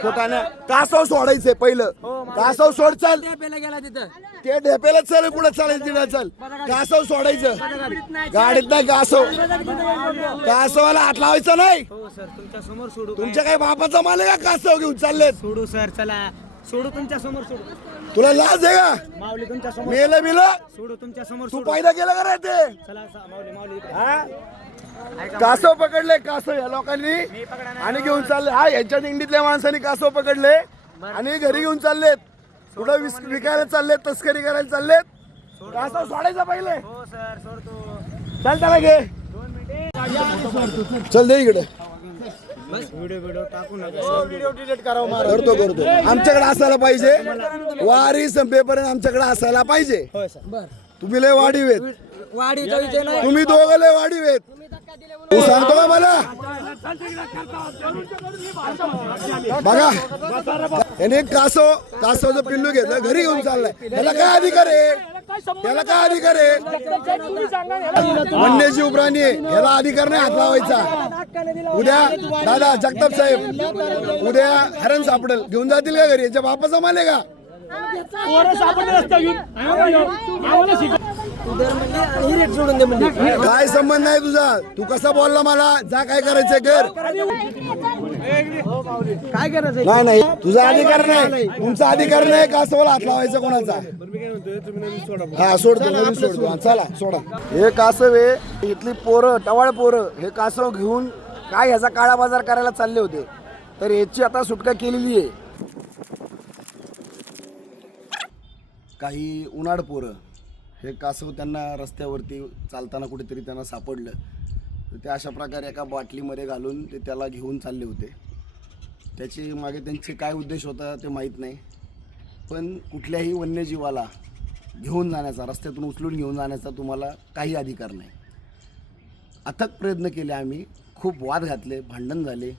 खोटाने कासव सोडायचंय पहिलं. कासव सोड चाल. ते ढेपेला चल कुठं चालेल तिला चल. कासव सोडायचं गाडीत नाही. कासवाला हात लावायचा नाही. तुमच्या काही बापाचा माल आहे का कासव घेऊन चालले? सोडू सर, चला सोडू तुमच्या समोर. सोडू तुला लाज आहे का? माऊली तुमच्या समोर. मेलं बिलं सोडू तुमच्या समोर. तू पहिला गेला का रे ते? चला माऊली माऊली. कासव पकडले. कासव या लोकांनी आणि घेऊन चालले. हा यांच्या दिंडीतल्या माणसांनी कासव पकडले आणि घरी घेऊन चाललेत. कुठं विकायला चाललेत, तस्करी करायला चाललेत. कासव सोडायचा पहिले. हो सर, सोडतो. चल त्याला घे. चल दे इकडे. व्हिडिओ टाकू नका. व्हिडिओ डिलीट करावं. करतो आमच्याकडे असायला पाहिजे. वारी संपेपर्यंत आमच्याकडे असायला पाहिजे. तुम्ही लय वाढीवेत. तुम्ही दोघं लय वाढीवेत. तू सांगतो का मला? बघा याने कासवचं पिल्लू घेतलं, घरी घेऊन चाललाय. त्याला काय अधिकार आहे? त्याला काय अधिकार आहे? वन्यजीव प्राणी आहे, याला अधिकार नाही हात लावायचा. उद्या दादा जगताप साहेब उद्या हरण सापडेल, घेऊन जातील का घरी? याच्या बापाचा माल आहे का? काय संबंध नाही तुझा? तू कसा बोलला मला? जा काय करायचंय कर. काय करायचं? नाही तुझा अधिकार नाही. तुमचा अधिकार नाही कासवाला हात लावायचा कोणाचा. हा सोडतो. चला सोडा. हे कासव आहे. इथली पोरं टवाळ पोरं हे कासव घेऊन काय ह्याचा काळा बाजार करायला चालले होते, तर याची आता सुटका केलेली आहे. काही उन्हाळ पोरं हे कासव त्यांना रस्त्यावरती चालताना कुठेतरी त्यांना सापडलं, तर ते अशा प्रकारे एका बाटलीमध्ये घालून ते त्याला घेऊन चालले होते. त्याची मागे त्यांचे काय उद्देश होता ते माहीत नाही, पण कुठल्याही वन्यजीवाला घेऊन जाण्याचा, रस्त्यातून उचलून घेऊन जाण्याचा तुम्हाला काही अधिकार नाही. अथक प्रयत्न केले आम्ही, खूप वाद घातले, भांडण झाले,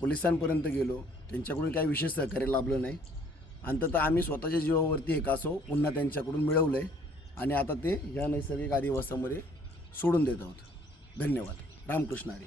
पोलिसांपर्यंत गेलो, त्यांच्याकडून काही विशेष सहकार्य लाभलं नाही. अंततः आम्ही स्वतःच्या जीवावरती हे कासव पुन्हा त्यांच्याकडून मिळवलं आहे आणि आता ते या नैसर्गिक अधिवासामध्ये सोडून देत आहोत. धन्यवाद. रामकृष्ण हरी.